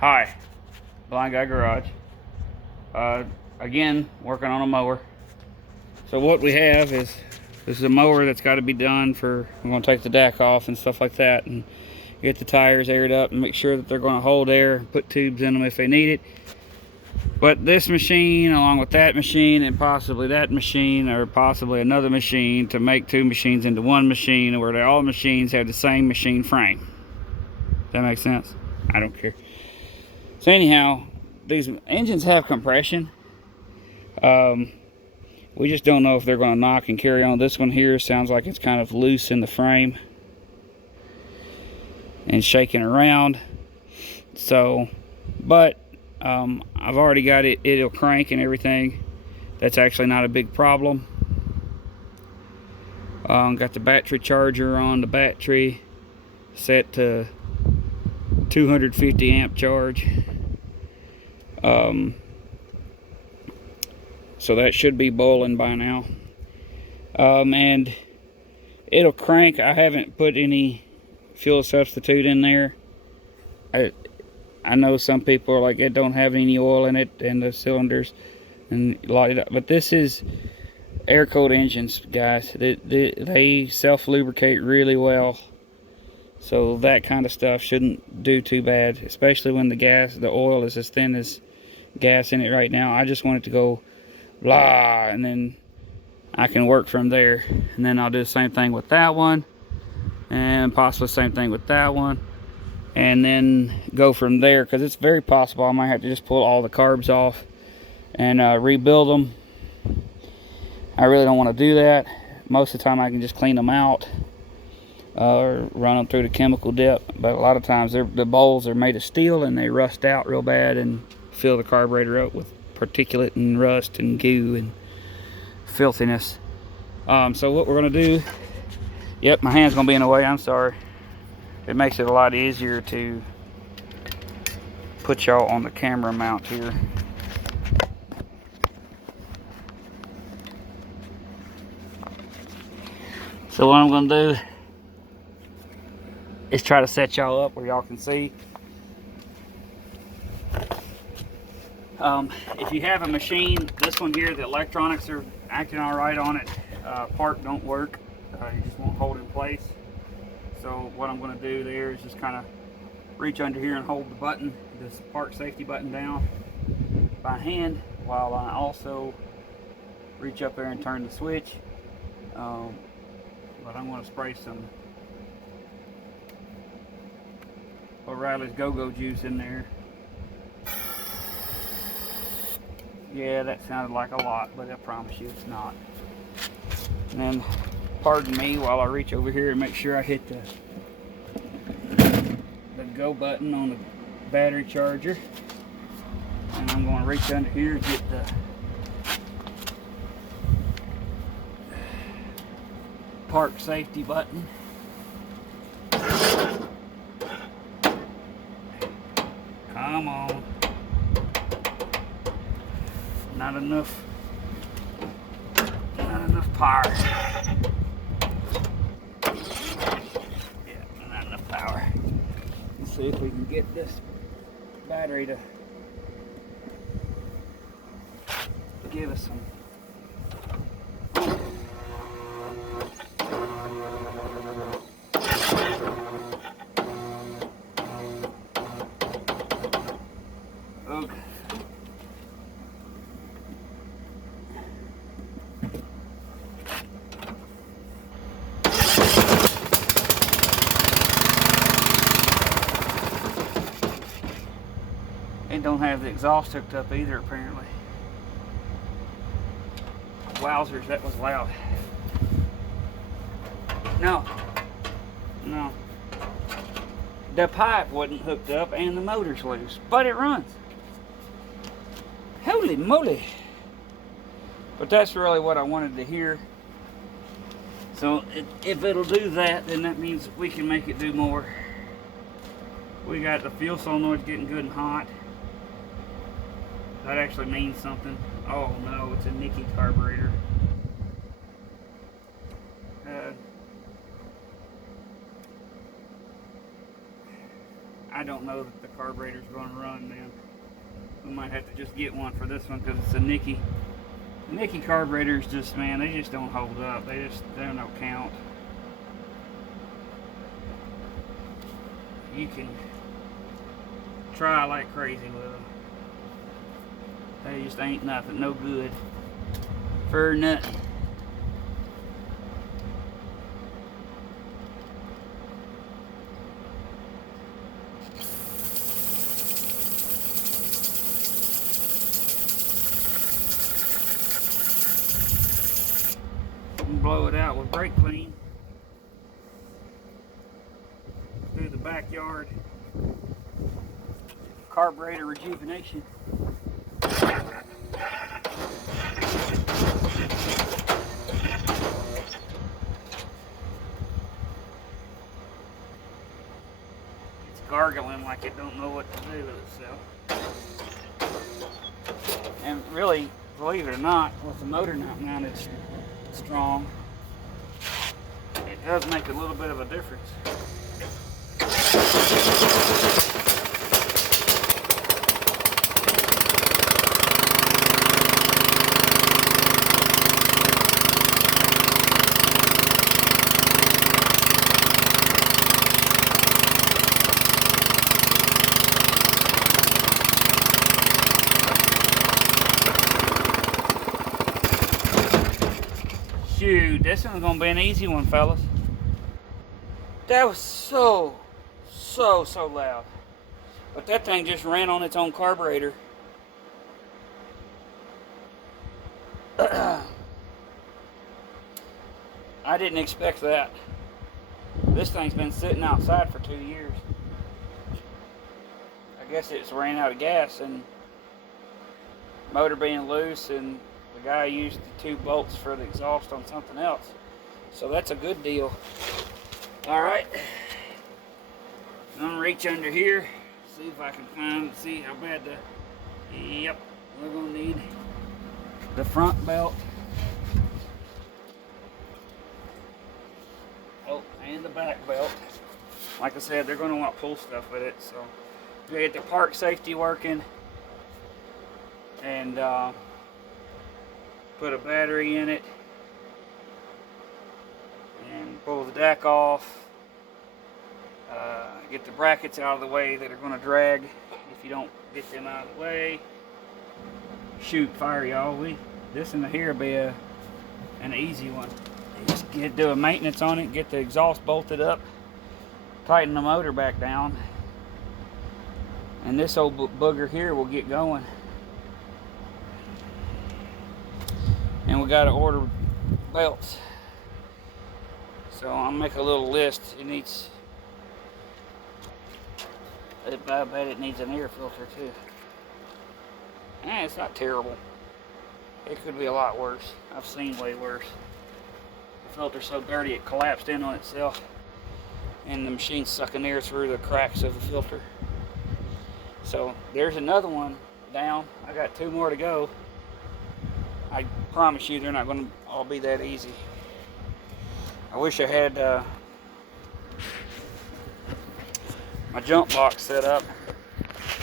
Hi, Blind Guy Garage. Again, working on a mower. So what we have is, this is a mower that's got to be done for, I'm going to take the deck off and stuff like that and get the tires aired up and make sure that they're going to hold air, put tubes in them if they need it. But this machine, along with that machine and possibly that machine or possibly another machine, to make two machines into one machine where all machines have the same machine frame. That makes sense? I don't care. So anyhow, these engines have compression. We just don't know if they're going to knock and carry on. This one here sounds like it's kind of loose in the frame and shaking around. So, but I've already got it. It'll crank and everything. That's actually not a big problem. Got the battery charger on the battery set to 250 amp charge. So that should be boiling by now. And it'll crank. I haven't put any fuel substitute in there. I know some people are like, it don't have any oil in it and the cylinders and light it up, but this is air cooled engines, guys. They self lubricate really well, so that kind of stuff shouldn't do too bad, especially when the oil is as thin as gas in it right now. I just want it to go blah, and then I can work from there. And then I'll do the same thing with that one, and possibly the same thing with that one, and then go from there, because it's very possible I might have to just pull all the carbs off and rebuild them. I really don't want to do that. Most of the time I can just clean them out or run them through the chemical dip, but a lot of times the bowls are made of steel and they rust out real bad and fill the carburetor up with particulate and rust and goo and filthiness. So what we're going to do, yep, my hand's going to be in the way, I'm sorry. It makes it a lot easier to put y'all on the camera mount here. So what I'm going to do is try to set y'all up where y'all can see. If you have a machine, this one here, the electronics are acting all right on it. Park don't work. It just won't hold in place. So what I'm going to do there is just kind of reach under here and hold the button, this park safety button, down by hand, while I also reach up there and turn the switch. But I'm going to spray some O'Reilly's Go-Go juice in there. Yeah, that sounded like a lot, but I promise you it's not. And then, pardon me while I reach over here and make sure I hit the go button on the battery charger. And I'm going to reach under here and get the park safety button. Come on. Not enough power. Yeah, not enough power. Let's see if we can get this battery to give us some. Okay. It don't have the exhaust hooked up either, apparently. Wowzers, that was loud. No. The pipe wasn't hooked up and the motor's loose, but it runs. Holy moly. But that's really what I wanted to hear. So if it'll do that, then that means we can make it do more. We got the fuel solenoid getting good and hot. That actually means something. Oh no, it's a Nicky carburetor. I don't know that the carburetor's going to run then. We might have to just get one for this one because it's a Nicky. Nicky carburetors just, man, they just don't hold up. They're no count. You can try like crazy with them. They just ain't nothing, no good for nothing. Blow it out with brake clean through the backyard carburetor rejuvenation. It's gargling like it don't know what to do with itself. And really, believe it or not, with the motor not mounted strong, it does make a little bit of a difference. Shoot, this one's gonna be an easy one, fellas. That was so loud. But that thing just ran on its own carburetor. I didn't expect that. This thing's been sitting outside for 2 years. I guess it's ran out of gas and motor being loose, and the guy used the 2 bolts for the exhaust on something else. So that's a good deal. Alright. I'm gonna reach under here, see if I can find, see how bad yep, we're gonna need the front belt. Oh, and the back belt. Like I said, they're gonna want to pull stuff with it, so we get the park safety working and put a battery in it and pull the deck off. Get the brackets out of the way that are going to drag if you don't get them out of the way. Shoot, fire, y'all. This in here will be an easy one. Just do a maintenance on it, get the exhaust bolted up, tighten the motor back down, and this old booger here will get going. And we got to order belts. So I'll make a little list. It needs, I bet it needs an air filter too. And it's not terrible. It could be a lot worse. I've seen way worse. The filter's so dirty it collapsed in on itself, and the machine's sucking air through the cracks of the filter. So there's another one down. I got 2 more to go. I promise you they're not going to all be that easy. I wish I had my jump box set up.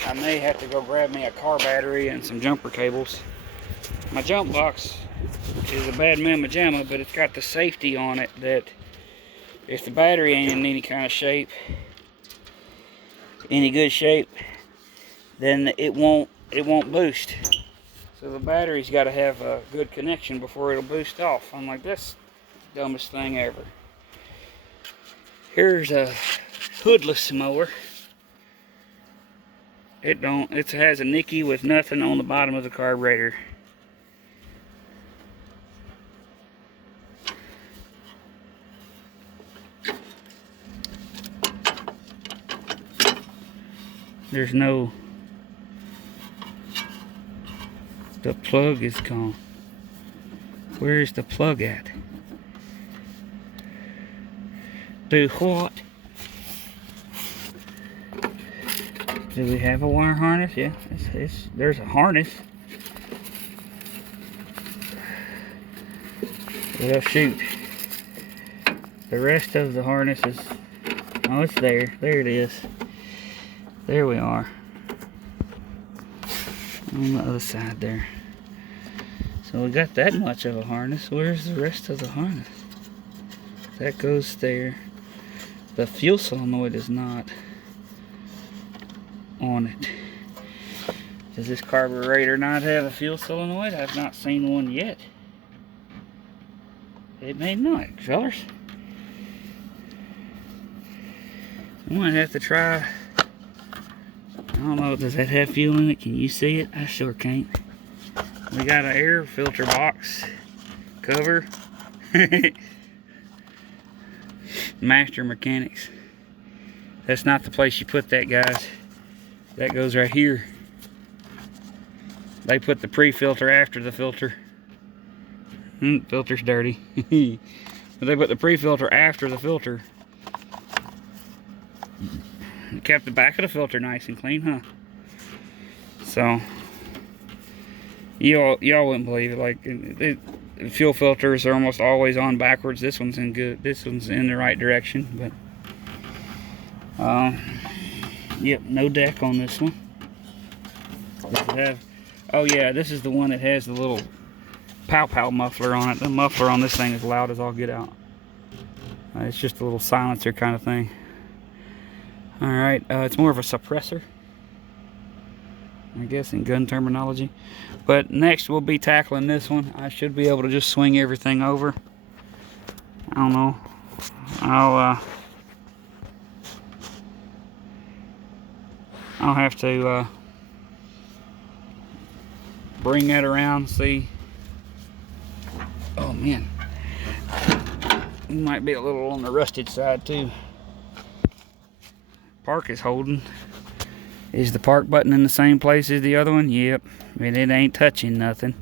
I may have to go grab me a car battery and some jumper cables. My jump box is a bad mamma jamma, but it's got the safety on it that if the battery ain't in any kind of shape, any good shape, then it won't boost. So the battery's got to have a good connection before it'll boost off. I'm like, that's the dumbest thing ever. Here's a hoodless mower. It has a Nicky with nothing on the bottom of the carburetor. There's no, the plug is gone. Where is the plug at? Do what? Do we have a wire harness? Yeah, there's a harness. Well, shoot. The rest of the harness is, oh, it's there. There it is. There we are. On the other side there. So we got that much of a harness. Where's the rest of the harness? That goes there. The fuel solenoid is not on it. Does this carburetor not have a fuel solenoid? I've not seen one yet. It may not, fellas. I might have to try. I don't know, does that have fuel in it? Can you see it? I sure can't. We got an air filter box cover. Master Mechanics. That's not the place you put that, guys. That goes right here. They put the pre-filter after the filter. Filter's dirty. But they put the pre-filter after the filter. It kept the back of the filter nice and clean, huh? So, y'all wouldn't believe it. Like, the fuel filters are almost always on backwards. This one's in good. This one's in the right direction. But, yep, no deck on this one. Does it have? Oh yeah, this is the one that has the little pow-pow muffler on it. The muffler on this thing is loud as all get out. It's just a little silencer kind of thing. Alright, it's more of a suppressor, I guess, in gun terminology. But next we'll be tackling this one. I should be able to just swing everything over. I don't know. I'll have to bring that around, see. Oh man, it might be a little on the rusted side too. Park is holding. Is the park button in the same place as the other one? Yep. I mean, it ain't touching nothing.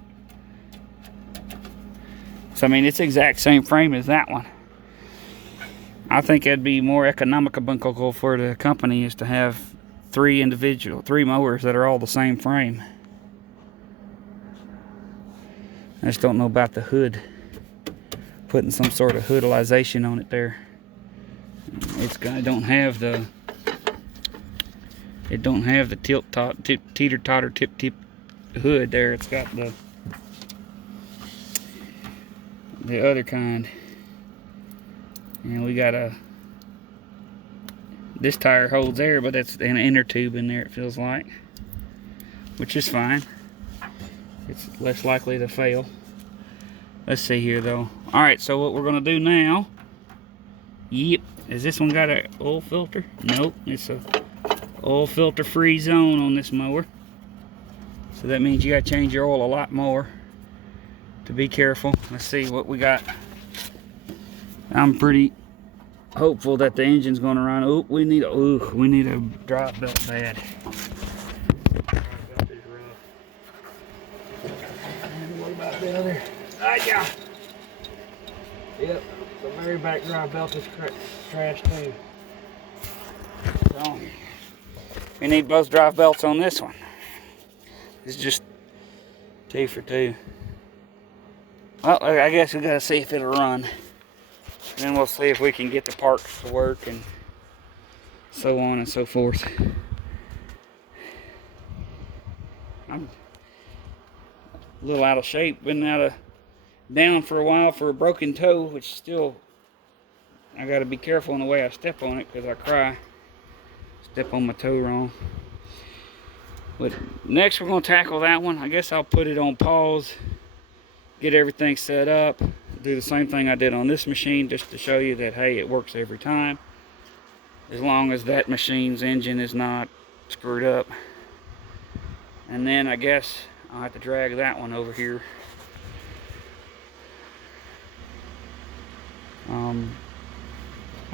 So I mean, it's the exact same frame as that one. I think it'd be more economical for the company is to have three mowers that are all the same frame. I just don't know about the hood. Putting some sort of hoodization on it there. It don't have the teeter-totter tip hood there. It's got the other kind. And we got this tire holds air, but it's an inner tube in there, it feels like, which is fine. It's less likely to fail. Let's see here though. Alright, so what we're gonna do now, yep, has this one got an oil filter? Nope, it's a oil filter free zone on this mower. So that means you gotta change your oil a lot more to be careful. Let's see what we got. I'm pretty hopeful that the engine's gonna run. Oh, we need a drive belt bad. And what about the other? Yeah. Yep, the very back drive belt is trashed too. So we need both drive belts on this one. It's just 2 for 2. Well, I guess we gotta see if it'll run. Then we'll see if we can get the parts to work and so on and so forth. I'm a little out of shape, been down for a while for a broken toe, which still, I gotta be careful in the way I step on it because I cry. Step on my toe wrong. But next we're gonna tackle that one. I guess I'll put it on pause, get everything set up, do the same thing I did on this machine just to show you that, hey, it works every time. As long as that machine's engine is not screwed up. And then I guess I'll have to drag that one over here.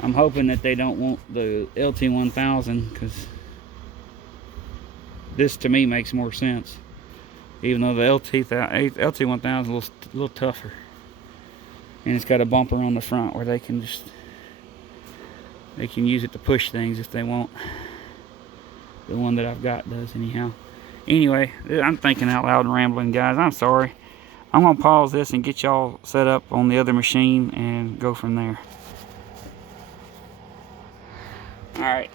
I'm hoping that they don't want the LT1000 because this to me makes more sense. Even though the LT1000 is a little tougher. And it's got a bumper on the front where they can use it to push things if they want. The one that I've got does anyhow. Anyway, I'm thinking out loud and rambling, guys. I'm sorry. I'm gonna pause this and get y'all set up on the other machine and go from there. Alright.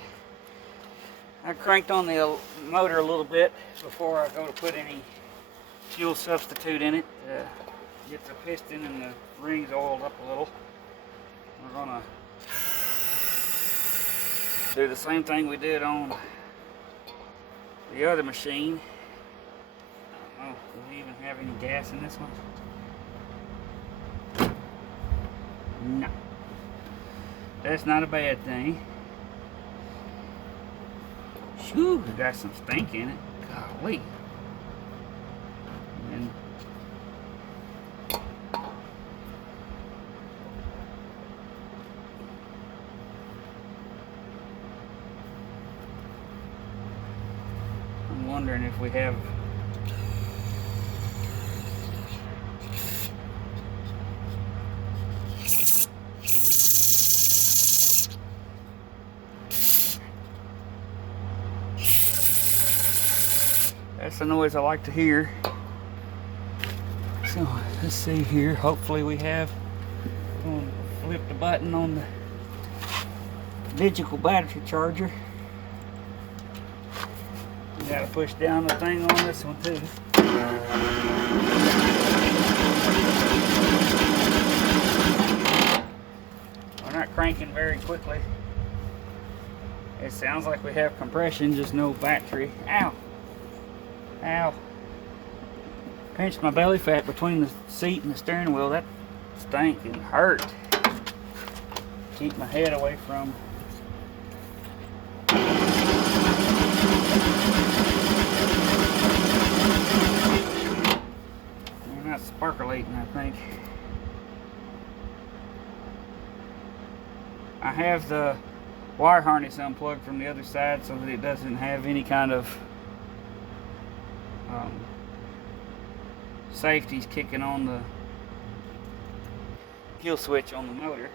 I cranked on the motor a little bit before I go to put any fuel substitute in it. Get the piston and the rings oiled up a little. We're gonna do the same thing we did on the other machine. I don't know, do we even have any gas in this one? No. That's not a bad thing. Shoo, we got some stink in it. Golly. And I'm wondering if we have that's the noise I like to hear. So let's see here. Hopefully we have. I'm gonna flip the button on the digital battery charger. You gotta push down the thing on this one too. We're not cranking very quickly. It sounds like we have compression, just no battery. Ow! Ow! Pinched my belly fat between the seat and the steering wheel. That stank and hurt. Keep my head away from. They're not sparkulating, I think. I have the wire harness unplugged from the other side so that it doesn't have any kind of safeties kicking on the kill switch on the motor.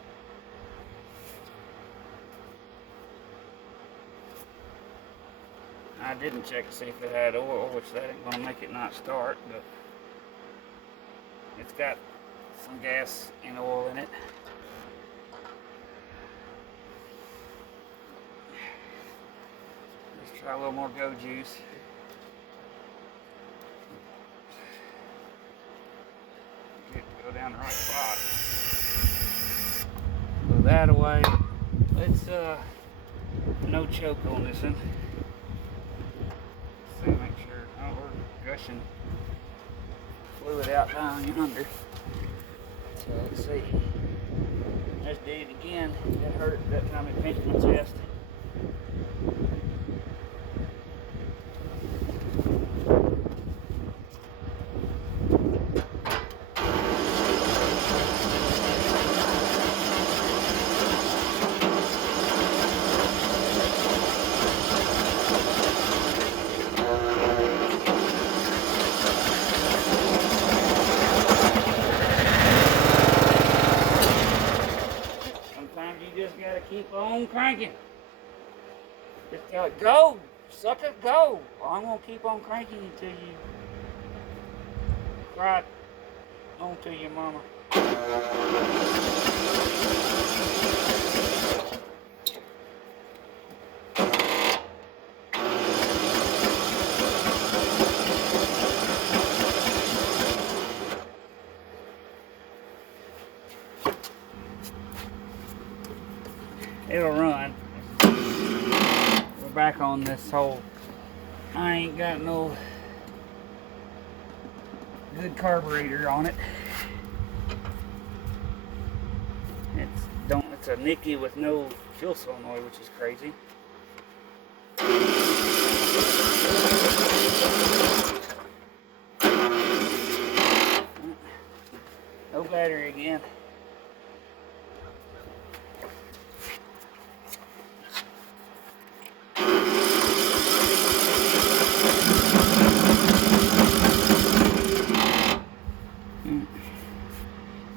I didn't check to see if it had oil, which that ain't gonna make it not start, but it's got some gas and oil in it. Let's try a little more go juice. Get to go down the right spot. Move that away. Let's no choke on this one. So make sure. Oh, we're gushing fluid out down yonder. So let's see. Let's do it again. That hurt that time it pinched my chest. Keep on cranking. Just tell it, go, sucker, go. Or I'm going to keep on cranking until you cry on to your mama. It'll run. We're back on this whole, I ain't got no good carburetor on it. It's a Nicky with no fuel solenoid, which is crazy. No battery again.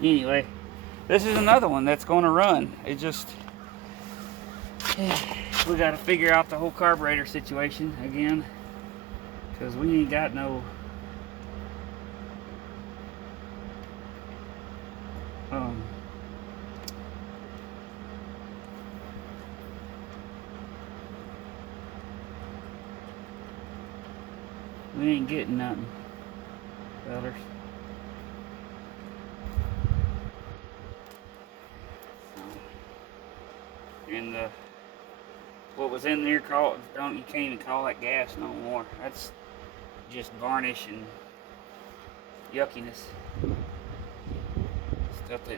Anyway, this is another one that's going to run. It just, we got to figure out the whole carburetor situation again, because we ain't got no We ain't getting nothing, fellas. And what was in there you can't even call that gas no more. That's just varnish and yuckiness. Stuff that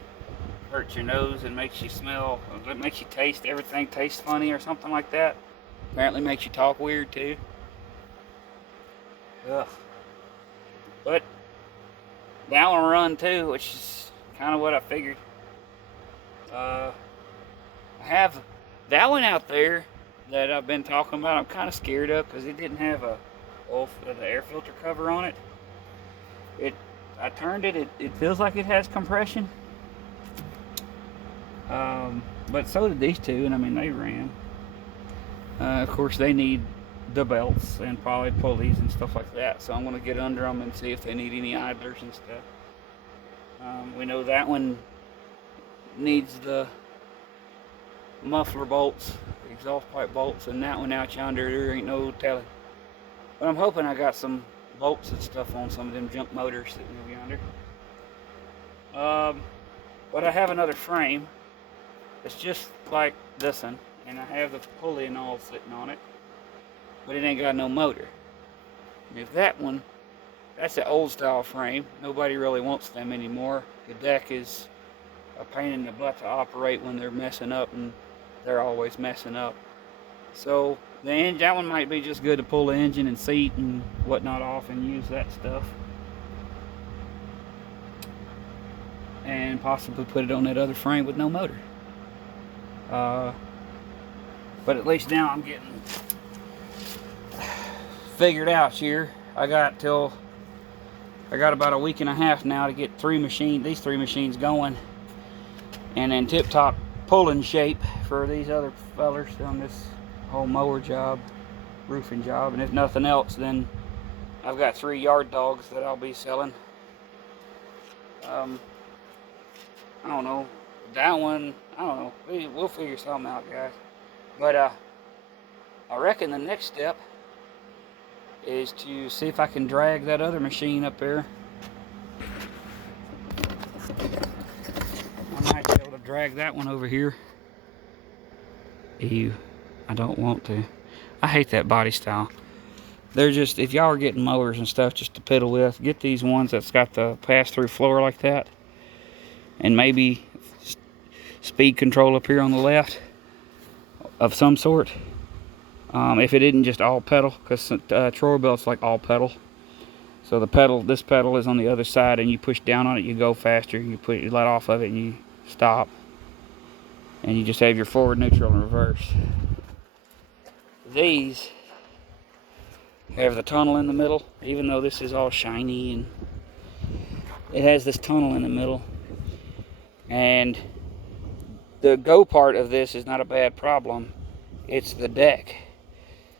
hurts your nose and makes you smell, it makes you taste, everything tastes funny or something like that. Apparently makes you talk weird too. Ugh. But that one run too, which is kind of what I figured. I have that one out there that I've been talking about. I'm kind of scared of because it didn't have the air filter cover on it. I turned it. It feels like it has compression. But so did these two, and I mean they ran. Of course, they need the belts and probably pulleys and stuff like that. So I'm going to get under them and see if they need any idlers and stuff. We know that one needs the muffler bolts, exhaust pipe bolts, and that one out yonder, there ain't no telling. But I'm hoping I got some bolts and stuff on some of them junk motors sitting over yonder. But I have another frame that's just like this one, and I have the pulley and all sitting on it, but it ain't got no motor. And if that one, that's an old style frame, nobody really wants them anymore. The deck is a pain in the butt to operate when they're messing up, and they're always messing up. So that one might be just good to pull the engine and seat and whatnot off and use that stuff. And possibly put it on that other frame with no motor. But at least now I'm getting figured out here. I got about a week and a half now to get these three machines going, and in tip-top pulling shape for these other fellers on this whole mower job, roofing job. And if nothing else, then I've got 3 yard dogs that I'll be selling. I don't know. That one, I don't know. We'll figure something out, guys. But I reckon the next step is to see if I can drag that other machine up there. I might be able to drag that one over here. Ew, I don't want to. I hate that body style. They're just, if y'all are getting mowers and stuff just to piddle with, get these ones that's got the pass-through floor like that. And maybe speed control up here on the left of some sort. If it isn't just all pedal, because Troy belt's like all pedal. So this pedal is on the other side, and you push down on it, you go faster. You let off of it, and you stop. And you just have your forward, neutral, and reverse. These have the tunnel in the middle, even though this is all shiny, and it has this tunnel in the middle. And the go part of this is not a bad problem. It's the deck.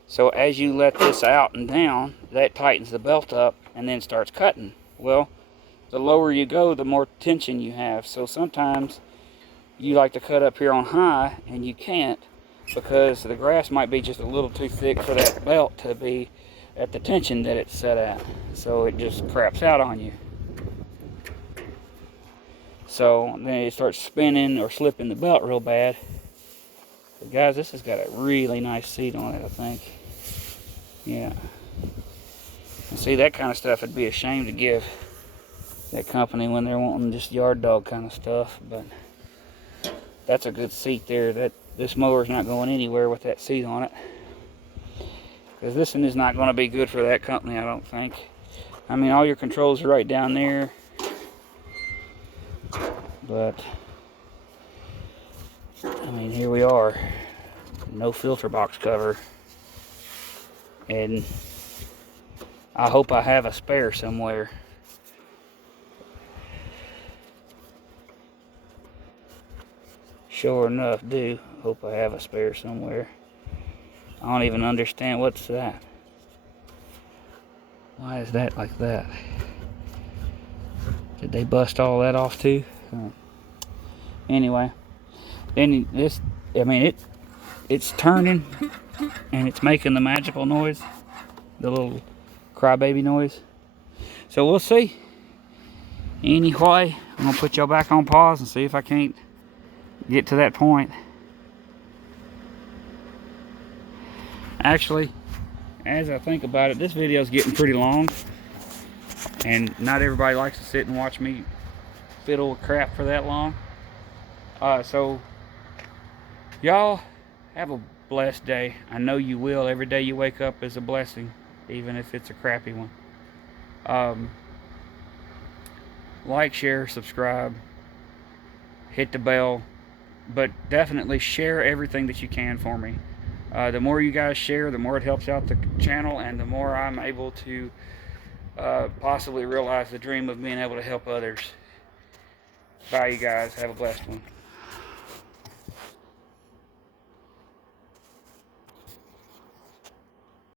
So as you let this out and down, that tightens the belt up and then starts cutting. Well, the lower you go, the more tension you have. So sometimes you like to cut up here on high, and you can't because the grass might be just a little too thick for that belt to be at the tension that it's set at. So it just craps out on you. So then it starts spinning or slipping the belt real bad. But guys, this has got a really nice seat on it, I think. Yeah. And see, that kind of stuff would be a shame to give that company when they're wanting just yard dog kind of stuff. But that's a good seat there. This mower's not going anywhere with that seat on it. Because this one is not going to be good for that company, I don't think. I mean, all your controls are right down there. But I mean, here we are, no filter box cover, and I hope I have a spare somewhere. Sure enough, hope I have a spare somewhere. I don't even understand what's that. Why is that like that? Did they bust all that off too? Anyway, then this, I mean, it's turning and it's making the magical noise, the little crybaby noise. So we'll see. Anyway, I'm gonna put y'all back on pause and see if I can't get to that point. Actually, as I think about it, this video is getting pretty long, and not everybody likes to sit and watch me fiddle with crap for that long. So y'all have a blessed day. I know you will. Every day you wake up is a blessing, even if it's a crappy one. Like, share, subscribe, hit the bell, but definitely share everything that you can for me. The more you guys share, the more it helps out the channel, and the more I'm able to possibly realize the dream of being able to help others. Bye, you guys. Have a blessed one.